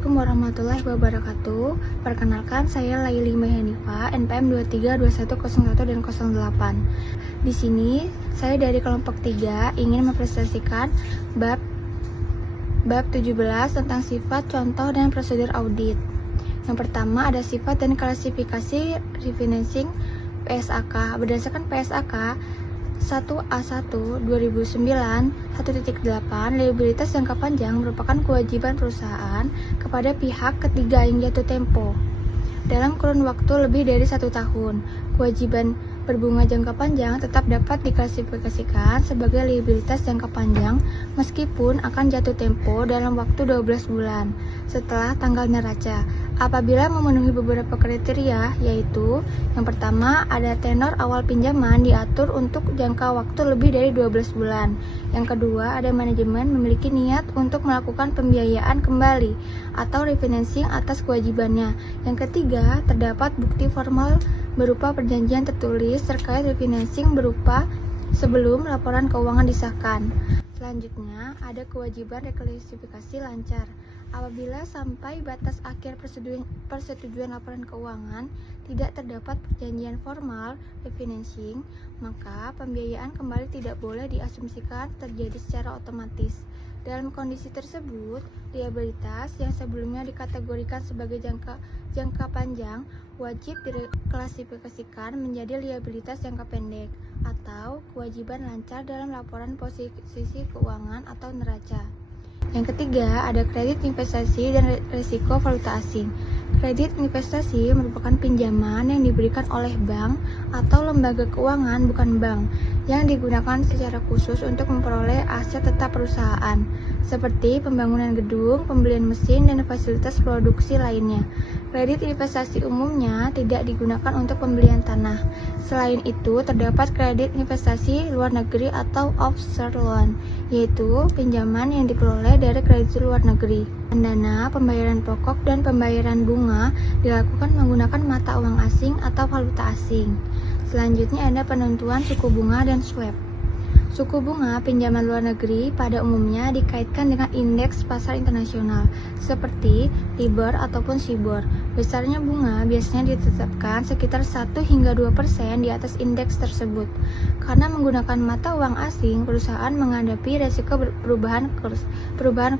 Assalamualaikum warahmatullahi wabarakatuh. Perkenalkan, saya Laili Mehanifa, NPM 232101 dan 08. Di sini, saya dari kelompok 3 ingin mempresentasikan bab 17 tentang sifat, contoh, dan prosedur audit. Yang pertama ada sifat dan klasifikasi refinancing PSAK. Berdasarkan PSAK 1A1 2009 1.8, liabilitas jangka panjang merupakan kewajiban perusahaan kepada pihak ketiga yang jatuh tempo dalam kurun waktu lebih dari 1 tahun. Kewajiban berbunga jangka panjang tetap dapat diklasifikasikan sebagai liabilitas jangka panjang meskipun akan jatuh tempo dalam waktu 12 bulan setelah tanggal neraca, apabila memenuhi beberapa kriteria, yaitu yang pertama ada tenor awal pinjaman diatur untuk jangka waktu lebih dari 12 bulan. Yang kedua ada manajemen memiliki niat untuk melakukan pembiayaan kembali atau refinancing atas kewajibannya. Yang ketiga terdapat bukti formal berupa perjanjian tertulis terkait refinancing berupa sebelum laporan keuangan disahkan. Selanjutnya ada kewajiban reklasifikasi lancar. Apabila sampai batas akhir persetujuan laporan keuangan tidak terdapat perjanjian formal refinancing, maka pembiayaan kembali tidak boleh diasumsikan terjadi secara otomatis. Dalam kondisi tersebut, liabilitas yang sebelumnya dikategorikan sebagai jangka panjang wajib diklasifikasikan menjadi liabilitas jangka pendek atau kewajiban lancar dalam laporan posisi keuangan atau neraca. Yang ketiga, ada kredit investasi dan risiko valuta asing. Kredit investasi merupakan pinjaman yang diberikan oleh bank atau lembaga keuangan bukan bank yang digunakan secara khusus untuk memperoleh aset tetap perusahaan, seperti pembangunan gedung, pembelian mesin, dan fasilitas produksi lainnya. Kredit investasi umumnya tidak digunakan untuk pembelian tanah. Selain itu, terdapat kredit investasi luar negeri atau offshore loan, yaitu pinjaman yang diperoleh dari kreditur luar negeri. Dana, pembayaran pokok, dan pembayaran bunga dilakukan menggunakan mata uang asing atau valuta asing. Selanjutnya ada penentuan suku bunga dan swap. Suku bunga pinjaman luar negeri pada umumnya dikaitkan dengan indeks pasar internasional seperti LIBOR ataupun SIBOR. Besarnya bunga biasanya ditetapkan sekitar 1 hingga 2% di atas indeks tersebut. Karena menggunakan mata uang asing, perusahaan menghadapi resiko perubahan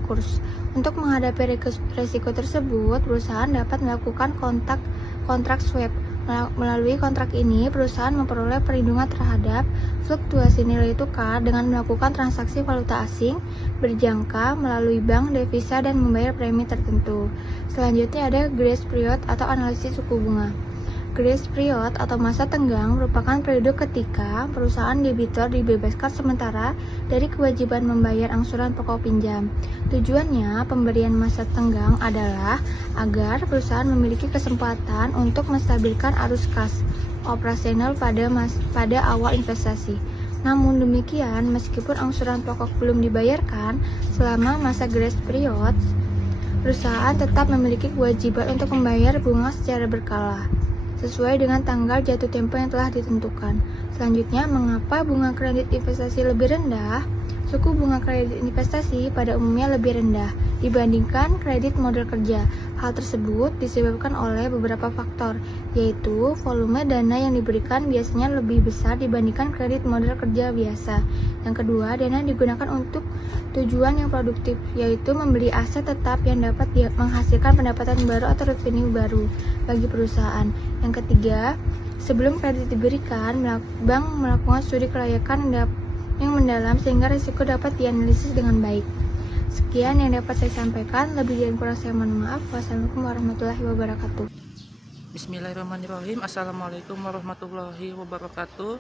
kurs. Untuk menghadapi resiko tersebut, perusahaan dapat melakukan kontrak swap. Melalui kontrak ini, perusahaan memperoleh perlindungan terhadap fluktuasi nilai tukar dengan melakukan transaksi valuta asing berjangka melalui bank devisa dan membayar premi tertentu. Selanjutnya ada grace period atau analisis suku bunga. Grace period atau masa tenggang merupakan periode ketika perusahaan debitur dibebaskan sementara dari kewajiban membayar angsuran pokok pinjam. Tujuannya pemberian masa tenggang adalah agar perusahaan memiliki kesempatan untuk menstabilkan arus kas operasional pada awal investasi. Namun demikian, meskipun angsuran pokok belum dibayarkan selama masa grace period, perusahaan tetap memiliki kewajiban untuk membayar bunga secara berkala sesuai dengan tanggal jatuh tempo yang telah ditentukan. Selanjutnya, mengapa bunga kredit investasi lebih rendah? Suku bunga kredit investasi pada umumnya lebih rendah dibandingkan kredit modal kerja. Hal tersebut disebabkan oleh beberapa faktor, yaitu volume dana yang diberikan biasanya lebih besar dibandingkan kredit modal kerja biasa. Yang kedua, dana digunakan untuk tujuan yang produktif, yaitu membeli aset tetap yang dapat menghasilkan pendapatan baru atau revenue baru bagi perusahaan. Yang ketiga, sebelum kredit diberikan, bank melakukan studi kelayakan yang mendalam sehingga risiko dapat dianalisis dengan baik. Sekian yang dapat saya sampaikan, lebih dan kurang saya mohon maaf. Wassalamualaikum warahmatullahi wabarakatuh. Bismillahirrahmanirrahim. Assalamualaikum warahmatullahi wabarakatuh.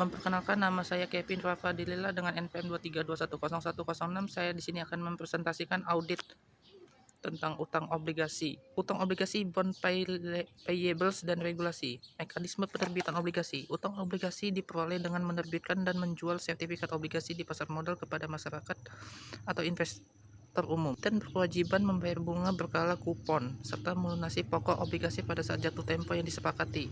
Memperkenalkan, nama saya Kevin Rafadilillah dengan NPM 23210106. Saya di sini akan mempresentasikan audit tentang utang obligasi, bond payables dan regulasi. Mekanisme penerbitan obligasi. Utang obligasi diperoleh dengan menerbitkan dan menjual sertifikat obligasi di pasar modal kepada masyarakat atau investor umum, dan berkewajiban membayar bunga berkala kupon serta melunasi pokok obligasi pada saat jatuh tempo yang disepakati.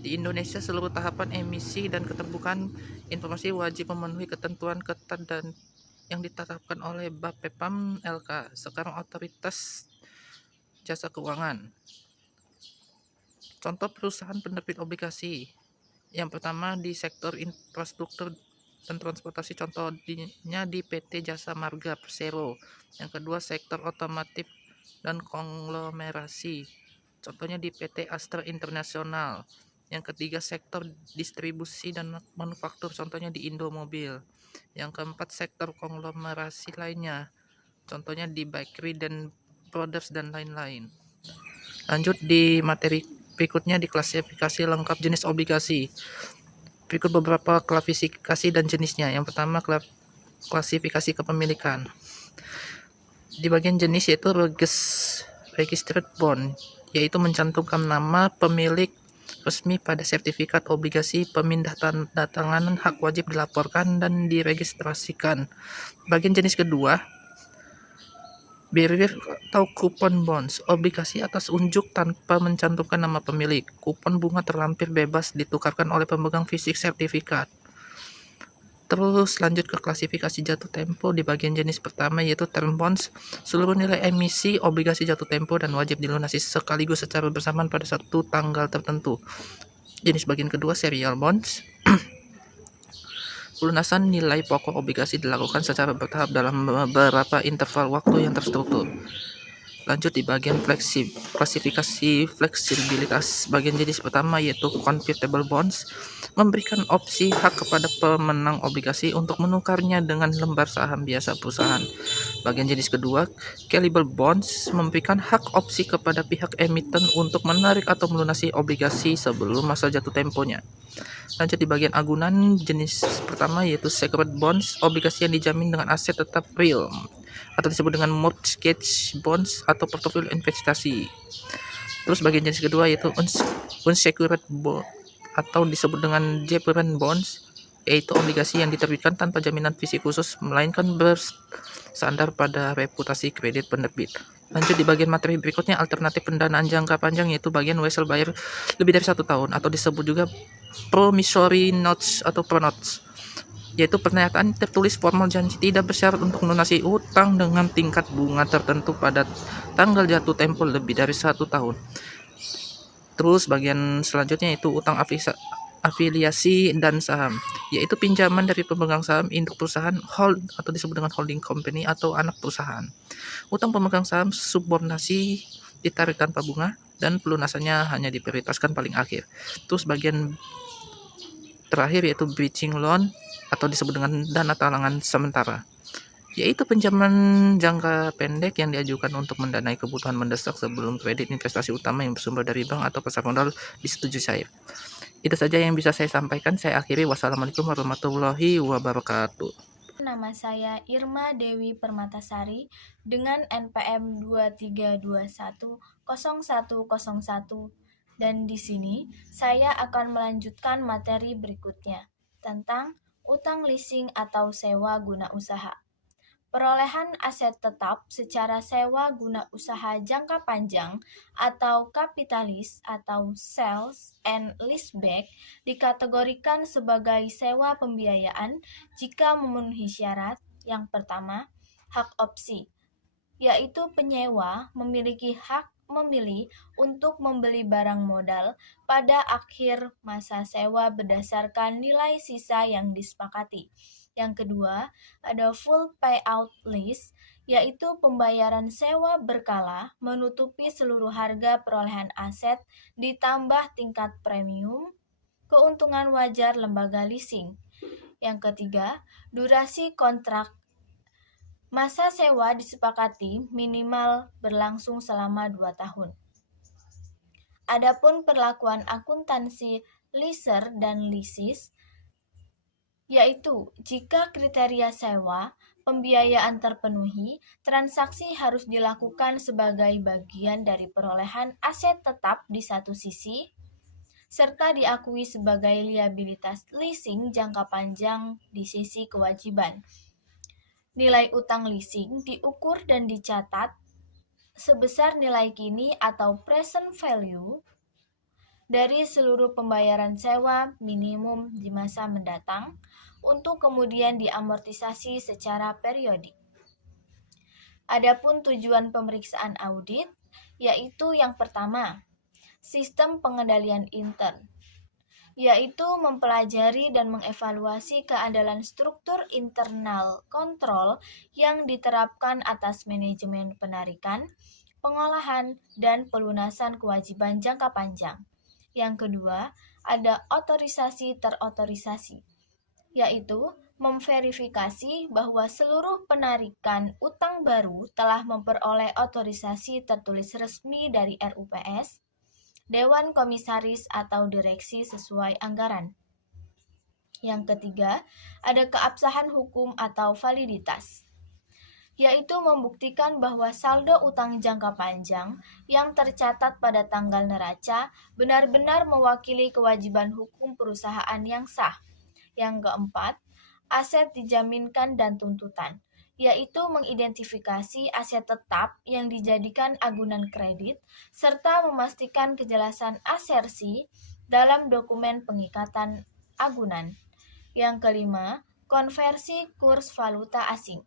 Di Indonesia, seluruh tahapan emisi dan keterbukaan informasi wajib memenuhi ketentuan ketat dan yang ditetapkan oleh Bapepam LK, sekarang Otoritas Jasa Keuangan. Contoh perusahaan penerbit obligasi. Yang pertama di sektor infrastruktur dan transportasi, contohnya di PT Jasa Marga Persero. Yang kedua sektor otomotif dan konglomerasi, contohnya di PT Astra Internasional. Yang ketiga sektor distribusi dan manufaktur, contohnya di Indomobil. Yang keempat sektor konglomerasi lainnya, contohnya di Bakery dan Brothers dan lain-lain. Lanjut di materi berikutnya, di klasifikasi lengkap jenis obligasi. Berikut beberapa klasifikasi dan jenisnya. Yang pertama, klasifikasi kepemilikan. Di bagian jenis yaitu registered bond, yaitu mencantumkan nama pemilik resmi pada sertifikat obligasi, pemindah tanda tangan, hak wajib dilaporkan dan diregistrasikan. Bagian jenis kedua, bearer atau coupon bonds, obligasi atas unjuk tanpa mencantumkan nama pemilik. Kupon bunga terlampir bebas ditukarkan oleh pemegang fisik sertifikat. Terus lanjut ke klasifikasi jatuh tempo. Di bagian jenis pertama yaitu term bonds, seluruh nilai emisi obligasi jatuh tempo dan wajib dilunasi sekaligus secara bersamaan pada satu tanggal tertentu. Jenis bagian kedua serial bonds, pelunasan nilai pokok obligasi dilakukan secara bertahap dalam beberapa interval waktu yang terstruktur. Lanjut di bagian klasifikasi fleksibilitas. Bagian jenis pertama yaitu convertible bonds, memberikan opsi hak kepada pemenang obligasi untuk menukarnya dengan lembar saham biasa perusahaan. Bagian jenis kedua, callable bonds, memberikan hak opsi kepada pihak emiten untuk menarik atau melunasi obligasi sebelum masa jatuh temponya. Lanjut di bagian agunan, jenis pertama yaitu secured bonds, obligasi yang dijamin dengan aset tetap real atau disebut dengan mortgage bonds atau portofolio investasi. Terus bagian jenis kedua yaitu unsecured bond atau disebut dengan Jebrean bonds, yaitu obligasi yang diterbitkan tanpa jaminan fisik khusus melainkan bersandar pada reputasi kredit penerbit. Lanjut di bagian materi berikutnya, alternatif pendanaan jangka panjang, yaitu bagian wesel bayar lebih dari 1 tahun atau disebut juga promissory notes atau pronotes, yaitu pernyataan tertulis formal janji tidak bersyarat untuk melunasi utang dengan tingkat bunga tertentu pada tanggal jatuh tempo lebih dari 1 tahun. Terus bagian selanjutnya itu utang afiliasi dan saham, yaitu pinjaman dari pemegang saham induk perusahaan hold atau disebut dengan holding company atau anak perusahaan. Utang pemegang saham subordinasi ditarik tanpa bunga dan pelunasannya hanya diprioritaskan paling akhir. Terus bagian terakhir yaitu bridging loan atau disebut dengan dana talangan sementara, yaitu pinjaman jangka pendek yang diajukan untuk mendanai kebutuhan mendesak sebelum kredit investasi utama yang bersumber dari bank atau pasar modal disetujui cair. Itu saja yang bisa saya sampaikan. Saya akhiri. Wassalamualaikum warahmatullahi wabarakatuh. Nama saya Irma Dewi Permatasari dengan NPM 23210101 dan di sini saya akan melanjutkan materi berikutnya tentang utang leasing atau sewa guna usaha. Perolehan aset tetap secara sewa guna usaha jangka panjang atau kapitalis atau sales and leaseback dikategorikan sebagai sewa pembiayaan jika memenuhi syarat. Yang pertama, hak opsi, yaitu penyewa memiliki hak memilih untuk membeli barang modal pada akhir masa sewa berdasarkan nilai sisa yang disepakati. Yang kedua, ada full payout lease, yaitu pembayaran sewa berkala menutupi seluruh harga perolehan aset ditambah tingkat premium, keuntungan wajar lembaga leasing. Yang ketiga, durasi kontrak. Masa sewa disepakati minimal berlangsung selama 2 tahun. Adapun perlakuan akuntansi leaser dan leases, yaitu jika kriteria sewa pembiayaan terpenuhi, transaksi harus dilakukan sebagai bagian dari perolehan aset tetap di satu sisi, serta diakui sebagai liabilitas leasing jangka panjang di sisi kewajiban. Nilai utang leasing diukur dan dicatat sebesar nilai kini atau present value dari seluruh pembayaran sewa minimum di masa mendatang untuk kemudian diamortisasi secara periodik. Adapun tujuan pemeriksaan audit yaitu yang pertama, sistem pengendalian intern, yaitu mempelajari dan mengevaluasi keandalan struktur internal kontrol yang diterapkan atas manajemen penarikan, pengolahan, dan pelunasan kewajiban jangka panjang. Yang kedua, ada otorisasi terotorisasi, yaitu memverifikasi bahwa seluruh penarikan utang baru telah memperoleh otorisasi tertulis resmi dari RUPS, Dewan Komisaris atau Direksi sesuai anggaran. Yang ketiga, ada keabsahan hukum atau validitas, yaitu membuktikan bahwa saldo utang jangka panjang yang tercatat pada tanggal neraca benar-benar mewakili kewajiban hukum perusahaan yang sah. Yang keempat, aset dijaminkan dan tuntutan, yaitu mengidentifikasi aset tetap yang dijadikan agunan kredit serta memastikan kejelasan asersi dalam dokumen pengikatan agunan. Yang kelima, konversi kurs valuta asing,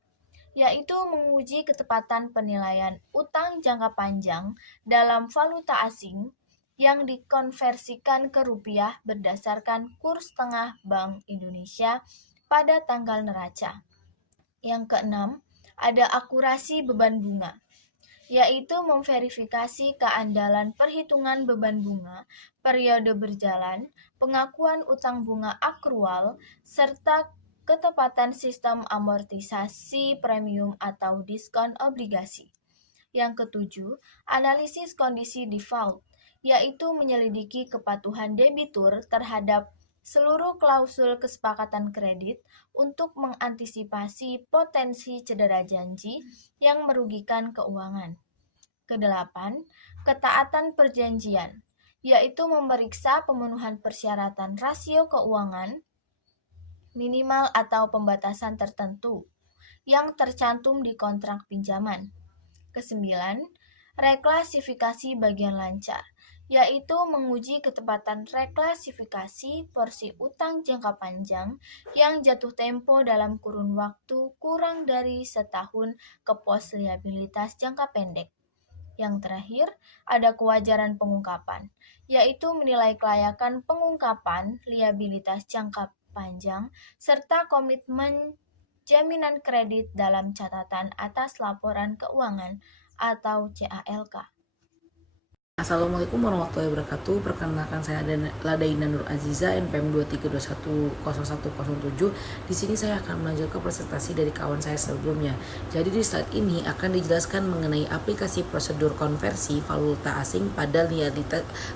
yaitu menguji ketepatan penilaian utang jangka panjang dalam valuta asing yang dikonversikan ke rupiah berdasarkan kurs tengah Bank Indonesia pada tanggal neraca. Yang keenam, ada akurasi beban bunga, yaitu memverifikasi keandalan perhitungan beban bunga, periode berjalan, pengakuan utang bunga akrual, serta ketepatan sistem amortisasi premium atau diskon obligasi. Yang ketujuh, analisis kondisi default, yaitu menyelidiki kepatuhan debitur terhadap seluruh klausul kesepakatan kredit untuk mengantisipasi potensi cedera janji yang merugikan keuangan. Kedelapan, ketaatan perjanjian, yaitu memeriksa pemenuhan persyaratan rasio keuangan minimal atau pembatasan tertentu yang tercantum di kontrak pinjaman. Kesembilan, reklasifikasi bagian lancar, yaitu menguji ketepatan reklasifikasi porsi utang jangka panjang yang jatuh tempo dalam kurun waktu kurang dari setahun ke pos liabilitas jangka pendek. Yang terakhir, ada kewajaran pengungkapan, yaitu menilai kelayakan pengungkapan liabilitas jangka panjang serta komitmen jaminan kredit dalam catatan atas laporan keuangan atau CALK. Assalamualaikum warahmatullahi wabarakatuh. Perkenalkan saya Ladaina Nur Aziza, NPM 23210107. Di sini saya akan melanjutkan presentasi dari kawan saya sebelumnya. Jadi di slide ini akan dijelaskan mengenai aplikasi prosedur konversi valuta asing pada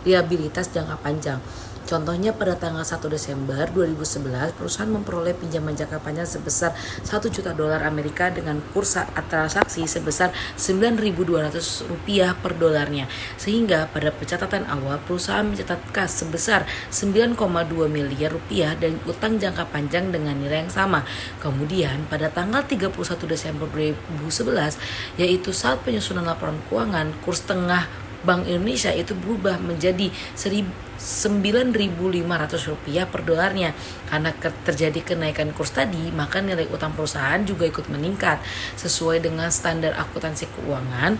liabilitas jangka panjang. Contohnya pada tanggal 1 Desember 2011, perusahaan memperoleh pinjaman jangka panjang sebesar 1 juta dolar Amerika dengan kurs transaksi sebesar Rp9.200 per dolarnya. Sehingga pada pencatatan awal, perusahaan mencatat kas sebesar Rp9,2 miliar dan utang jangka panjang dengan nilai yang sama. Kemudian pada tanggal 31 Desember 2011, yaitu saat penyusunan laporan keuangan, kurs tengah Bank Indonesia itu berubah menjadi Rp9.500 per dolarnya. Karena terjadi kenaikan kurs tadi, maka nilai utang perusahaan juga ikut meningkat. Sesuai dengan standar akuntansi keuangan,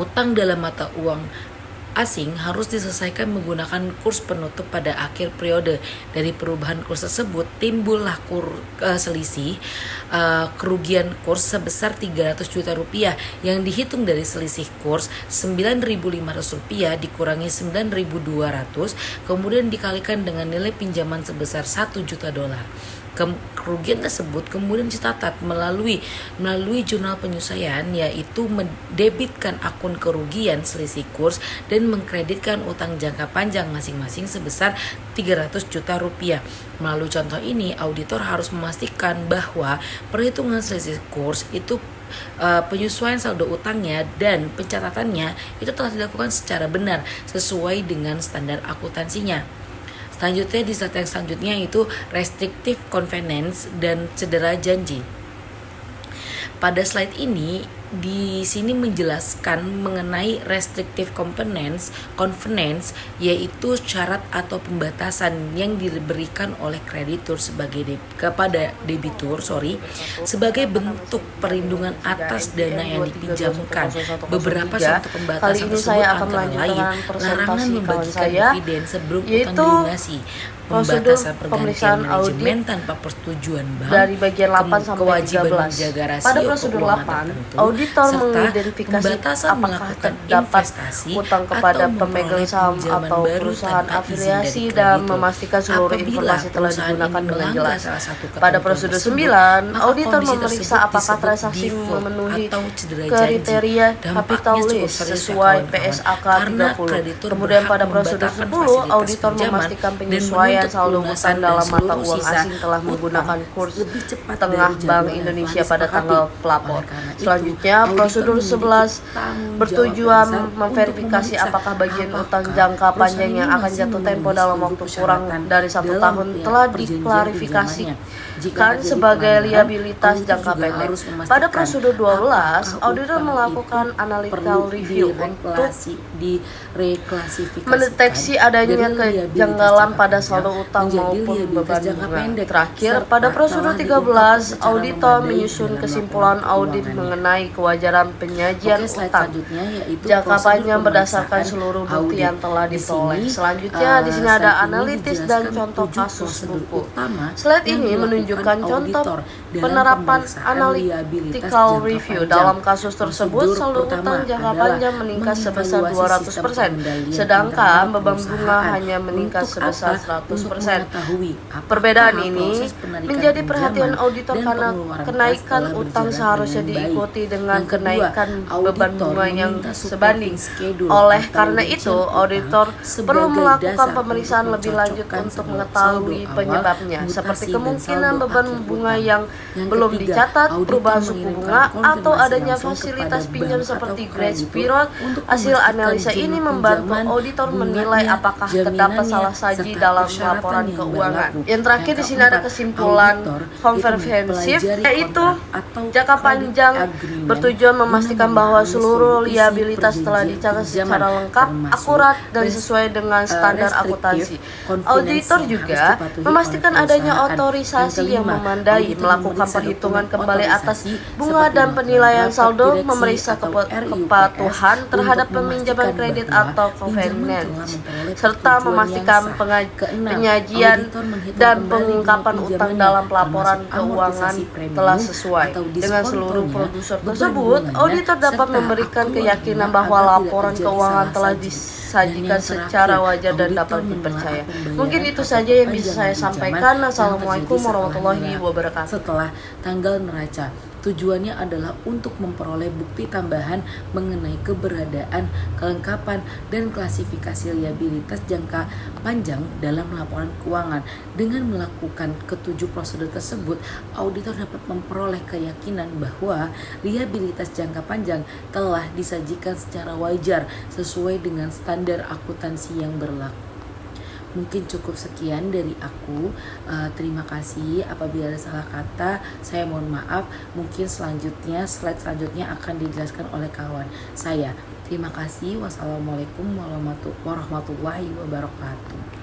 utang dalam mata uang asing harus diselesaikan menggunakan kurs penutup pada akhir periode. Dari perubahan kurs tersebut timbullah selisih kerugian kurs sebesar Rp300 juta yang dihitung dari selisih kurs Rp9.500 dikurangi Rp9.200 kemudian dikalikan dengan nilai pinjaman sebesar 1 juta dolar. Kerugian tersebut kemudian dicatat melalui jurnal penyelesaian, yaitu mendebitkan akun kerugian selisih kurs dan mengkreditkan utang jangka panjang masing-masing sebesar Rp300 juta. Melalui contoh ini, auditor harus memastikan bahwa perhitungan selisih kurs itu penyesuaian saldo utangnya dan pencatatannya itu telah dilakukan secara benar sesuai dengan standar akuntansinya. Selanjutnya di slide yang selanjutnya itu restrictive covenants dan cedera janji. Pada slide ini di sini menjelaskan mengenai restrictive covenants, yaitu syarat atau pembatasan yang diberikan oleh kreditur kepada debitur sebagai bentuk perlindungan atas dana yang dipinjamkan. Beberapa contoh pembatasan Kali ini tersebut saya akan antara lain melanjutkan larangan presentasi kawan membagikan saya, dividen sebelum utang yaitu dilunasi, prosedur pembatasan pergantian pemeriksaan manajemen audit tanpa persetujuan bank, dari bagian 8 sampai kewajiban 13. menjaga rasio Pada prosedur keuangan 8, tertentu, auditor serta mengidentifikasi pembatasan apakah melakukan terdapat investasi utang kepada atau pemegang memperoleh saham pinjaman atau baru perusahaan tanpa izin afiliasi dari dan kreditur. memastikan seluruh Apabila informasi telah perusahaan digunakan ini dengan melanggar jelas. salah satu Pada ketentuan prosedur tersebut, 9, maka auditor kondisi memeriksa tersebut apakah disebut transaksi default memenuhi atau cedera kriteria janji. capital Dampaknya cukup list serius ya, sesuai kawan-kawan, PSAK karena 30. kreditur Kemudian berhak pada prosedur membatalkan 10, fasilitas auditor pinjaman memastikan dan penyesuaian menuntut saldo pelunasan utang dan dalam mata seluruh uang sisa asing telah utang menggunakan kurs lebih cepat tengah dari Bank jadwal yang Indonesia telah pada disepakati. tanggal pelapor. Oleh karena itu, Selanjutnya, auditor prosedur memiliki 11 tanggung bertujuan jawab besar memverifikasi untuk apakah bagian memeriksa utang apakah jangka perusahaan panjang ini yang akan masih jatuh tempo memenuhi dalam seluruh waktu kurang persyaratan dari 1 dalam tahun telah perjanjian diklarifikasi pinjamannya. Jika kan terjadi sebagai pelanggaran, liabilitas auditor jangka juga pendek. harus Pada memastikan prosedur 12, apakah auditor utang melakukan itu analytical perlu review untuk direklasifikasikan mendeteksi adanya dari liabilitas kejanggalan jangka pada panjang saldo utang menjadi maupun liabilitas beban jangka bunga. pendek, Terakhir, serta pada prosedur telah diungkapkan 13, secara auditor memadai menyusun dalam kesimpulan laporan audit keuangannya. mengenai kewajaran penyajian Oke, slide utang selanjutnya yaitu jangka prosedur panjang berdasarkan pemeriksaan seluruh bukti audit. yang telah Di diperoleh. sini, Selanjutnya di sini ada slide ini analitis dan dijelaskan contoh 7 kasus prosedur buku. utama Slide yang ini dilakukan menunjukkan contoh auditor dalam penerapan pemeriksaan liabilitas analytical jangka review. panjang. Dalam kasus tersebut, Prosedur saldo pertama utang jangka adalah panjang meningkat sebesar mengevaluasi sistem 200%, pengendalian sedangkan internal beban bunga perusahaan. hanya meningkat Untuk sebesar apa? Untuk 100%. mengetahui apakah Perbedaan ini proses penarikan menjadi perhatian pinjaman auditor dan karena pengeluaran kas kenaikan telah utang berjalan seharusnya dengan baik. diikuti dengan Yang kedua, kenaikan beban auditor bunga yang meminta sebanding. supporting schedule Oleh atau karena rincian itu, utang auditor perlu sebagai melakukan dasar pemeriksaan untuk lebih lanjut mencocokkan untuk saldo mengetahui awal, penyebabnya, mutasi, seperti dan kemungkinan saldo beban akhir bunga utang. yang Yang belum ketiga, dicatat, auditor perubahan suku mengirimkan bunga, atau konfirmasi adanya langsung fasilitas kepada pinjam bank seperti atau grace kreditur period. untuk Hasil memastikan analisa jumlah ini membantu pinjaman, auditor menilai bunganya, apakah terdapat jaminannya, salah saji serta dalam persyaratan laporan yang keuangan. berlaku. Yang terakhir Yang di sini ada keempat, kesimpulan auditor itu komprehensif, mempelajari yaitu kontrak atau jangka credit panjang agreement bertujuan guna memastikan bahwa memahami seluruh seluruh isi liabilitas telah perjanjian dicatat pinjaman, secara lengkap, termasuk akurat, dan sesuai dengan standar restrictive akuntansi. covenants Auditor yang juga harus dipatuhi memastikan oleh adanya perusahaan. otorisasi yang kelima, memandai, auditor melakukan memeriksa perhitungan dokumen kembali atas otorisasi bunga seperti dan notulen penilaian rapat saldo, direksi memeriksa atau RUPS kepatuhan terhadap untuk peminjaman memastikan kredit bahwa atau pinjaman telah covenants, memperoleh serta persetujuan memastikan yang sah. Keenam, penyajian auditor menghitung dan kembali pengungkapan bunga utang pinjamannya, dalam pelaporan termasuk keuangan amortisasi premium telah sesuai atau dengan seluruh diskontonya, produser beban tersebut. bunganya, Auditor dapat serta memberikan akrual keyakinan bunga bahwa agar tidak laporan terjadi keuangan salah telah saji. disajikan Dan yang secara terakhir, wajar dan auditor dapat menelaah dipercaya. pembayaran Mungkin itu atau saja yang bisa perpanjangan saya pinjaman sampaikan. yang Assalamualaikum terjadi warahmatullahi wabarakatuh. setelah tanggal neraca. Tujuannya adalah untuk memperoleh bukti tambahan mengenai keberadaan, kelengkapan, dan klasifikasi liabilitas jangka panjang dalam laporan keuangan. Dengan melakukan ketujuh prosedur tersebut, auditor dapat memperoleh keyakinan bahwa liabilitas jangka panjang telah disajikan secara wajar sesuai dengan standar akuntansi yang berlaku. Mungkin cukup sekian dari aku. Terima kasih. Apabila ada salah kata, saya mohon maaf. Mungkin slide selanjutnya akan dijelaskan oleh kawan saya. Terima kasih. Wassalamualaikum warahmatullahi wabarakatuh.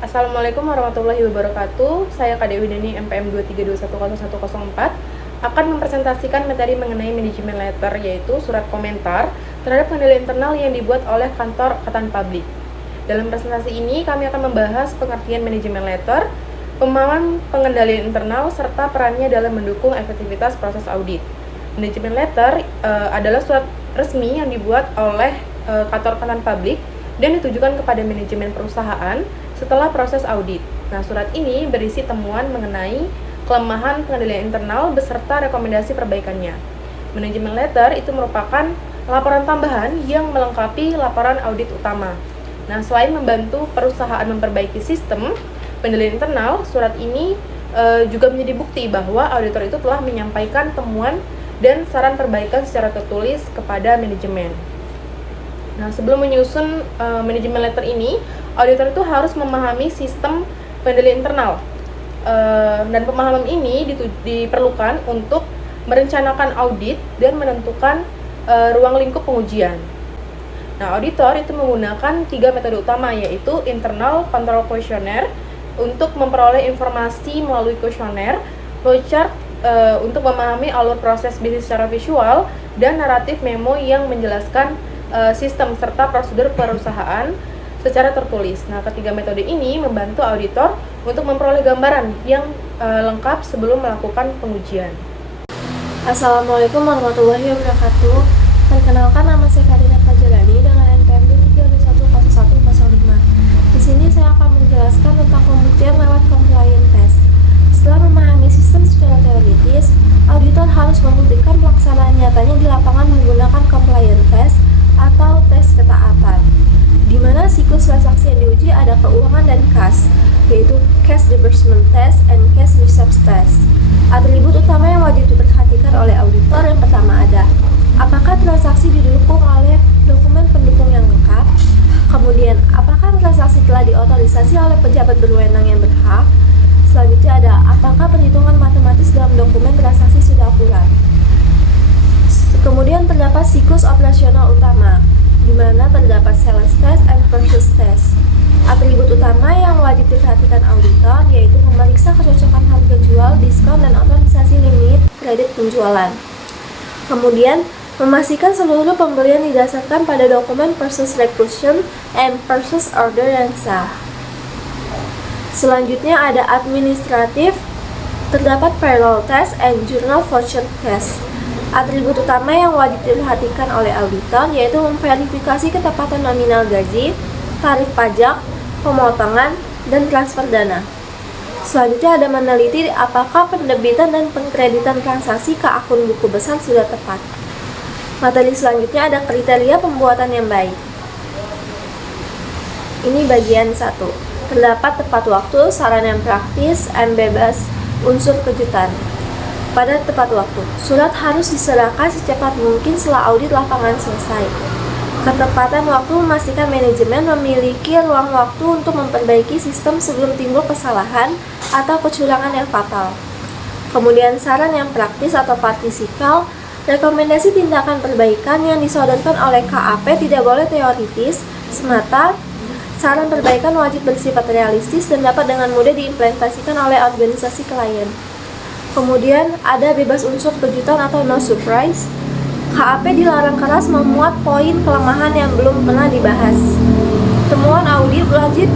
Assalamualaikum warahmatullahi wabarakatuh. Saya Kak Dewi Deni MPM 23210104 akan mempresentasikan materi mengenai manajemen letter, yaitu surat komentar terhadap pengendalian internal yang dibuat oleh kantor angkatan publik. Dalam presentasi ini kami akan membahas pengertian manajemen letter, pemahaman pengendalian internal, serta perannya dalam mendukung efektivitas proses audit. Manajemen letter adalah surat resmi yang dibuat oleh kantor angkatan publik dan ditujukan kepada manajemen perusahaan setelah proses audit. Nah, surat ini berisi temuan mengenai kelemahan pengendalian internal beserta rekomendasi perbaikannya. Manajemen letter itu merupakan laporan tambahan yang melengkapi laporan audit utama. Nah, selain membantu perusahaan memperbaiki sistem pengendalian internal, surat ini juga menjadi bukti bahwa auditor itu telah menyampaikan temuan dan saran perbaikan secara tertulis kepada manajemen. Nah, sebelum menyusun manajemen letter ini, auditor itu harus memahami sistem pengendalian internal. Dan pemahaman ini diperlukan untuk merencanakan audit dan menentukan ruang lingkup pengujian. Nah, auditor itu menggunakan 3 metode utama, yaitu internal control questionnaire untuk memperoleh informasi melalui kuesioner, flowchart untuk memahami alur proses bisnis secara visual, dan naratif memo yang menjelaskan sistem serta prosedur perusahaan secara tertulis. Nah, ketiga metode ini membantu auditor untuk memperoleh gambaran yang lengkap sebelum melakukan pengujian. Assalamualaikum warahmatullahi wabarakatuh. Perkenalkan, nama saya Karina Fajalani dengan NPM 23210105. Di sini saya akan menjelaskan tentang pembuktian lewat compliance test. Setelah memahami sistem secara teoritis, auditor harus membuktikan pelaksanaan nyatanya di lapangan menggunakan compliance test atau tes ketaatan, di mana siklus transaksi yang diuji ada keuangan dan kas, yaitu cash disbursement test and cash receipts test. Atribut utama yang wajib diperhatikan oleh auditor yang pertama ada: apakah transaksi didukung oleh dokumen pendukung yang lengkap? Kemudian, apakah transaksi telah diotorisasi oleh pejabat berwenang yang berhak? Selanjutnya ada: apakah perhitungan matematis dalam dokumen transaksi sudah akurat? Kemudian terdapat siklus operasional utama, di mana terdapat sales test and purchase test. Atribut utama yang wajib diperhatikan auditor yaitu memeriksa kecocokan harga jual, diskon, dan otorisasi limit kredit penjualan. Kemudian, memastikan seluruh pembelian didasarkan pada dokumen purchase requisition and purchase order yang sah. Selanjutnya ada administratif, terdapat payroll test and journal voucher test. Atribut utama yang wajib diperhatikan oleh auditor yaitu memverifikasi ketepatan nominal gaji, tarif pajak, pemotongan, dan transfer dana. Selanjutnya ada meneliti apakah pendebitan dan pengkreditan transaksi ke akun buku besar sudah tepat. Materi selanjutnya ada kriteria pembuatan yang baik. Ini bagian 1. Terdapat tepat waktu, saran yang praktis, dan bebas unsur kejutan. Pada tepat waktu, surat harus diserahkan secepat mungkin setelah audit lapangan selesai. Ketepatan waktu memastikan manajemen memiliki ruang waktu untuk memperbaiki sistem sebelum timbul kesalahan atau kecurangan yang fatal. Kemudian saran yang praktis atau partisikal, rekomendasi tindakan perbaikan yang disodorkan oleh KAP tidak boleh teoritis semata. Saran perbaikan wajib bersifat realistis dan dapat dengan mudah diimplementasikan oleh organisasi klien. Kemudian ada bebas unsur kejutan atau no surprise. KAP dilarang keras memuat poin kelemahan yang belum pernah dibahas. Temuan audit wajib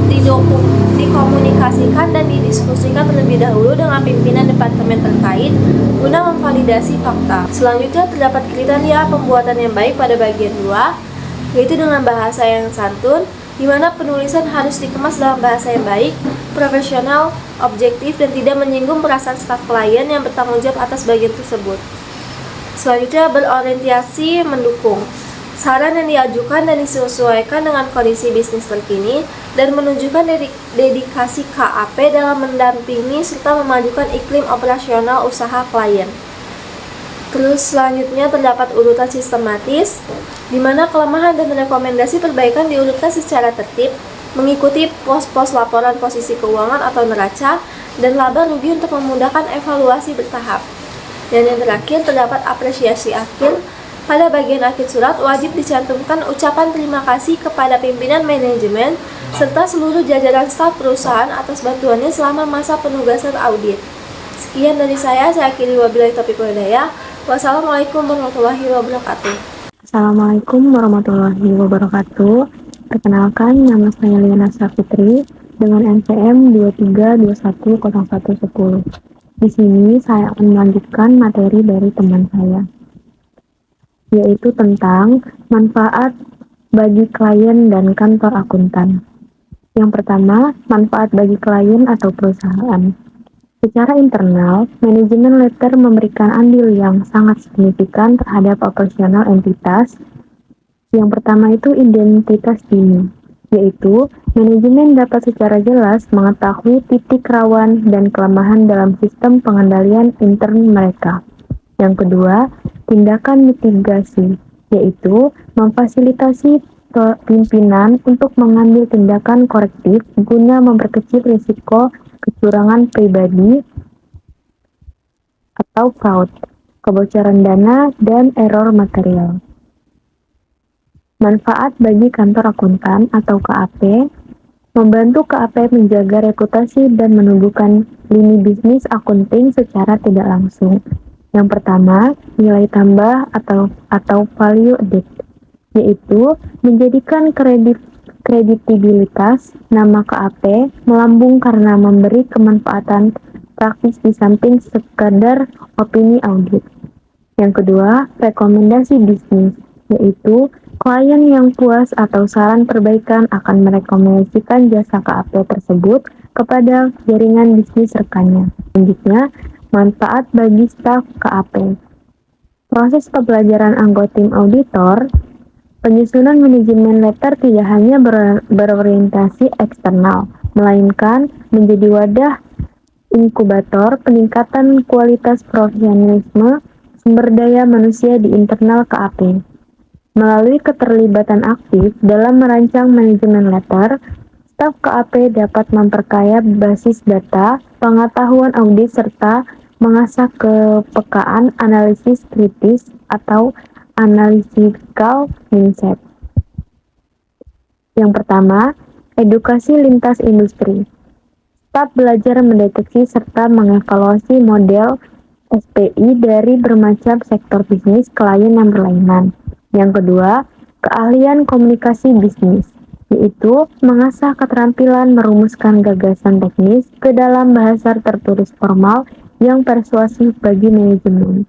dikomunikasikan dan didiskusikan terlebih dahulu dengan pimpinan departemen terkait guna memvalidasi fakta. Selanjutnya terdapat kriteria pembuatan yang baik pada bagian 2, yaitu dengan bahasa yang santun, di mana penulisan harus dikemas dalam bahasa yang baik, profesional, objektif, dan tidak menyinggung perasaan staf klien yang bertanggung jawab atas bagian tersebut. Selanjutnya berorientasi mendukung. Saran yang diajukan dan disesuaikan dengan kondisi bisnis terkini dan menunjukkan dedikasi KAP dalam mendampingi serta memajukan iklim operasional usaha klien. Terus selanjutnya terdapat urutan sistematis, di mana kelemahan dan rekomendasi perbaikan diurutkan secara tertib, mengikuti pos-pos laporan posisi keuangan atau neraca, dan laba rugi untuk memudahkan evaluasi bertahap. Dan yang terakhir terdapat apresiasi akhir. Pada bagian akhir surat wajib dicantumkan ucapan terima kasih kepada pimpinan manajemen serta seluruh jajaran staf perusahaan atas bantuannya selama masa penugasan audit. Sekian dari saya akhiri wabillahi taufiq wal hidayah. Wassalamualaikum warahmatullahi wabarakatuh. Assalamualaikum warahmatullahi wabarakatuh. Perkenalkan, nama saya Liana Safitri dengan NPM 23210110. Di sini saya akan melanjutkan materi dari teman saya, yaitu tentang manfaat bagi klien dan kantor akuntan. Yang pertama, manfaat bagi klien atau perusahaan. Secara internal, manajemen letter memberikan andil yang sangat signifikan terhadap operasional entitas. Yang pertama itu identitas dini, yaitu manajemen dapat secara jelas mengetahui titik rawan dan kelemahan dalam sistem pengendalian intern mereka. Yang kedua, tindakan mitigasi, yaitu memfasilitasi pimpinan untuk mengambil tindakan korektif guna memperkecil risiko kecurangan pribadi atau fraud, kebocoran dana, dan error material. Manfaat bagi kantor akuntan atau KAP, membantu KAP menjaga reputasi dan menumbuhkan lini bisnis akunting secara tidak langsung. Yang pertama, nilai tambah atau value added, yaitu menjadikan kreditibilitas nama KAP melambung karena memberi kemanfaatan praktis di samping sekadar opini audit. Yang kedua, rekomendasi bisnis, yaitu klien yang puas atau saran perbaikan akan merekomendasikan jasa KAP tersebut kepada jaringan bisnis rekannya. Selanjutnya, manfaat bagi staf KAP. Proses pembelajaran anggota tim auditor, penyusunan manajemen letter tidak hanya berorientasi eksternal, melainkan menjadi wadah inkubator peningkatan kualitas profesionalisme sumber daya manusia di internal KAP. Melalui keterlibatan aktif dalam merancang manajemen letter, staf KAP dapat memperkaya basis data, pengetahuan audit, serta mengasah kepekaan analisis kritis atau analytical mindset. Yang pertama, edukasi lintas industri. Staf belajar mendeteksi serta mengevaluasi model SPI dari bermacam sektor bisnis klien yang berlainan. Yang kedua, keahlian komunikasi bisnis, yaitu mengasah keterampilan merumuskan gagasan teknis ke dalam bahasa tertulis formal yang persuasif bagi manajemen.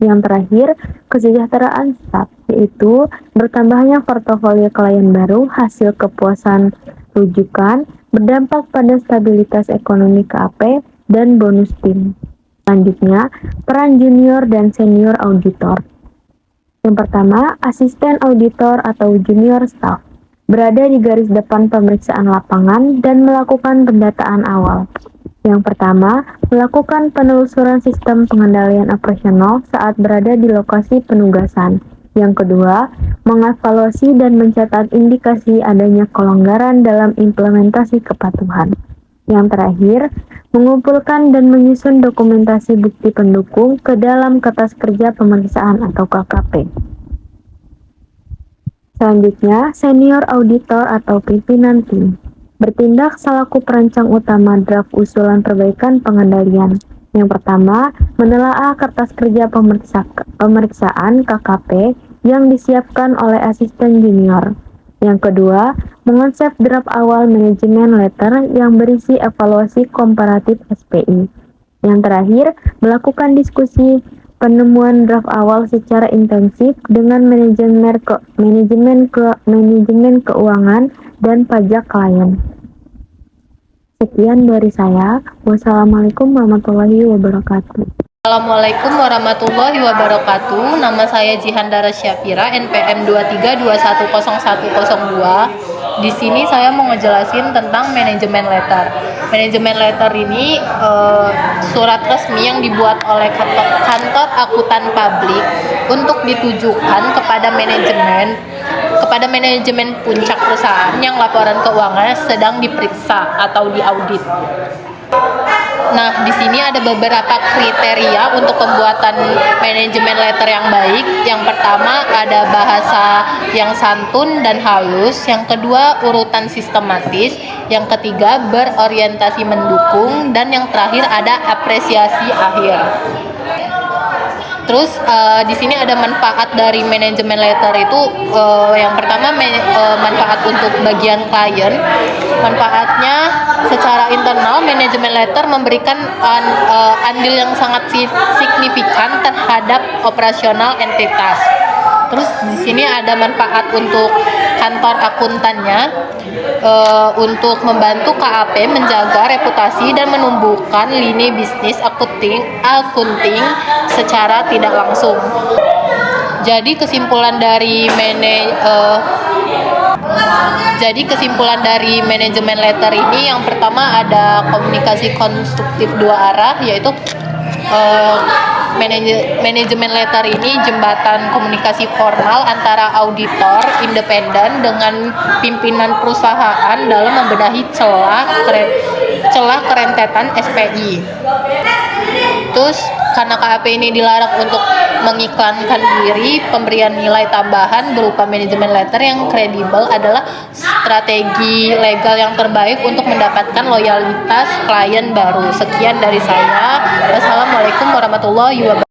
Yang terakhir, kesejahteraan staf, yaitu bertambahnya portofolio klien baru hasil kepuasan rujukan berdampak pada stabilitas ekonomi KAP dan bonus tim. Selanjutnya, peran junior dan senior auditor. Yang pertama, asisten auditor atau junior staff berada di garis depan pemeriksaan lapangan dan melakukan pendataan awal. Yang pertama, melakukan penelusuran sistem pengendalian operasional saat berada di lokasi penugasan. Yang kedua, mengevaluasi dan mencatat indikasi adanya kelonggaran dalam implementasi kepatuhan. Yang terakhir, mengumpulkan dan menyusun dokumentasi bukti pendukung ke dalam kertas kerja pemeriksaan atau KKP. Selanjutnya, senior auditor atau pimpinan tim bertindak selaku perancang utama draft usulan perbaikan pengendalian. Yang pertama, menelaah kertas kerja pemeriksaan KKP yang disiapkan oleh asisten junior. Yang kedua, mengonsep draft awal manajemen letter yang berisi evaluasi komparatif SPI. Yang terakhir, melakukan diskusi penemuan draft awal secara intensif dengan manajemen keuangan dan pajak klien. Sekian dari saya. Wassalamualaikum warahmatullahi wabarakatuh. Assalamualaikum warahmatullahi wabarakatuh. Nama saya Jihandara Syafira, NPM 23210102. Di sini saya mau ngejelasin tentang manajemen letter. Manajemen letter ini surat resmi yang dibuat oleh kantor akuntan publik untuk ditujukan kepada manajemen puncak perusahaan yang laporan keuangannya sedang diperiksa atau diaudit. Nah, di sini ada beberapa kriteria untuk pembuatan manajemen letter yang baik. Yang pertama ada bahasa yang santun dan halus. Yang kedua urutan sistematis. Yang ketiga berorientasi mendukung. Dan yang terakhir ada apresiasi akhir. Terus di sini ada manfaat dari manajemen letter itu yang pertama manfaat untuk bagian klien. Manfaatnya secara internal manajemen letter memberikan andil yang sangat signifikan terhadap operasional entitas. Terus di sini ada manfaat untuk kantor akuntannya untuk membantu KAP menjaga reputasi dan menumbuhkan lini bisnis akunting secara tidak langsung. Jadi kesimpulan dari manajemen letter ini yang pertama ada komunikasi konstruktif dua arah, yaitu manajemen letter ini jembatan komunikasi formal antara auditor independen dengan pimpinan perusahaan dalam membenahi celah kerentetan SPI. Terus karena KAP ini dilarang untuk mengiklankan diri, pemberian nilai tambahan berupa manajemen letter yang kredibel adalah strategi legal yang terbaik untuk mendapatkan loyalitas klien baru. Sekian dari saya. Wassalamualaikum warahmatullahi wabarakatuh.